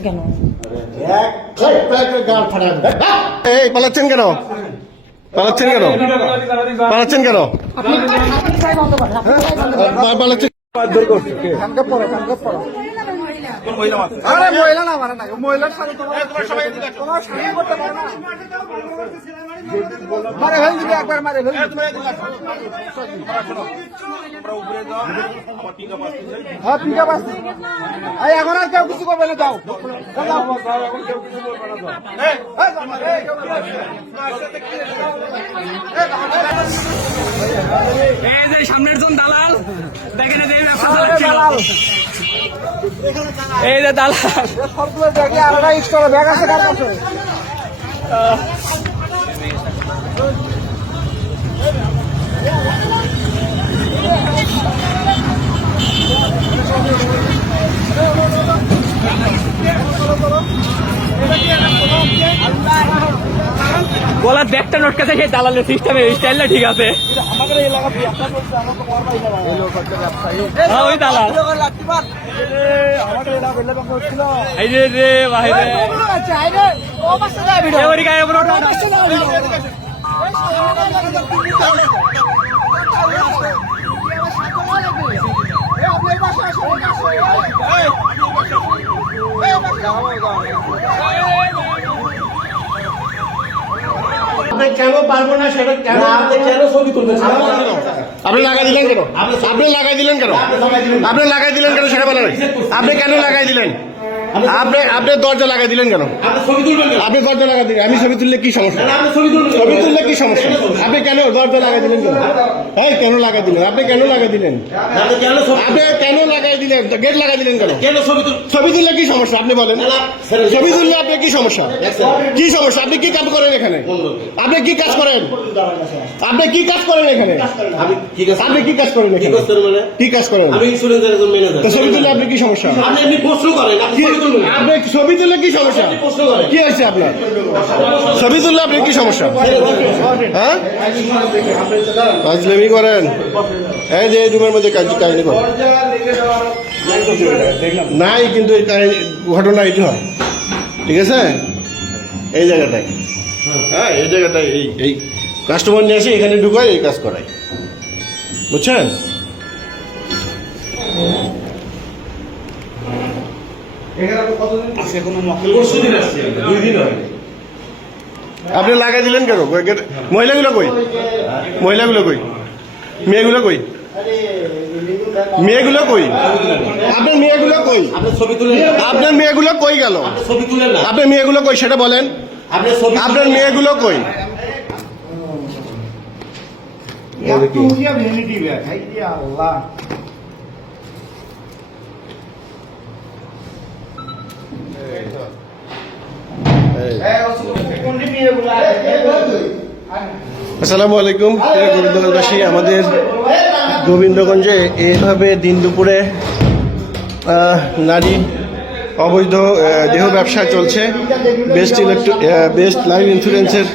কেন এই পালাচ্ছেন কেন পালাচ্ছেন কেন পালাচ্ছেন কেন পালাচ্ছেন আরে মহিলা না মানে না মহিলার সাথে তোমার তোমার স্বামী করতে পারে না। মারে ফেল দিবে একবার মারে ফেল হ্যাঁ পিক আপ আসছে এই এখন আর কেউ কিছু করবে না যাও। এই, যে সামনের জন দালাল দেখেন এই ব্যবসা এই যে দালাল। সবগুলো ব্যাগ গলার ব্যাগটা নটকাছে সেই দালালের সিস্টেমে স্টাইলটা ঠিক আছে। এই। হ্যাঁ, ওই দালাল। এই আপনি কেন পারব না সেটা কেন আপনি কেন ছবি তুলতেছেন আপনি লাগাই দিলেন কেন? আপনি লাগাই দিলেন কেন? আপনি লাগাই দিলেন কেন সেটা বলেন আপনি কেন লাগাই দিলেন? আপনি আপনি দরজা লাগাই দিলেন কেন? আপনি দরজা লাগাই দিলেন। আমি ছবি তুললে কি সমস্যা? ছবি তুললে কি সমস্যা? আপনি কেন দরজা লাগাই দিলেন কেন? এই কেন লাগাই দিলেন? আপনি কেন লাগাই দিলেন? আপনি কেন লাগাই দিলেন? গেট লাগাই দিলেন কেন? ছবি তুললে কি সমস্যা? আপনি বলেন। ছবি তুললে আপনি কি সমস্যা? কি সমস্যা? আপনি কি কাজ করেন এখানে? আপনি কি কাজ করেন? আপনি কি কাজ করেন এখানে? আপনি কি কাজ করেন কি মানে? কাজ করেন? আমি ইন্স্যুরেন্সের একজন ম্যানেজার তো ছবি তুললে আপনি কি সমস্যা? আপনি প্রশ্ন করেন আপনি ছবি তুললে কি সমস্যা? কি হয়েছে আপনার? ছবি তুললে আপনি কি সমস্যা? হ্যাঁ? ফাজলামি করেন। এই যে এই রুমের মধ্যে কাজ কাহিনী করেন নাই কিন্তু এই ঘটনা এটি হয়। ঠিক আছে? এই জায়গাটায়। হ্যাঁ এই জায়গাটায় এই এই কাস্টমার নিয়ে এসে এখানে ঢুকায় এই কাজ করায়। বুঝছেন? আপনি লাগাই দিলেন কেন? মহিলাগুলো কই? মহিলাগুলো কই? মেয়েগুলো কই? মেয়েগুলো কই? আপনার মেয়েগুলো কই? আপনি ছবি তুলেন না। আপনার মেয়েগুলো কই গেল? ছবি আপনার মেয়েগুলো কই সেটা বলেন। আপনার মেয়েগুলো কই? আল্লাহ আসসালামু আলাইকুম গোবিন্দগঞ্জবাসী আমাদের গোবিন্দগঞ্জে এইভাবে দিন দুপুরে নারী অবৈধ দেহ ব্যবসা চলছে। বেস্ট ইলেকট্রিক বেস্ট লাইফ ইন্স্যুরেন্সের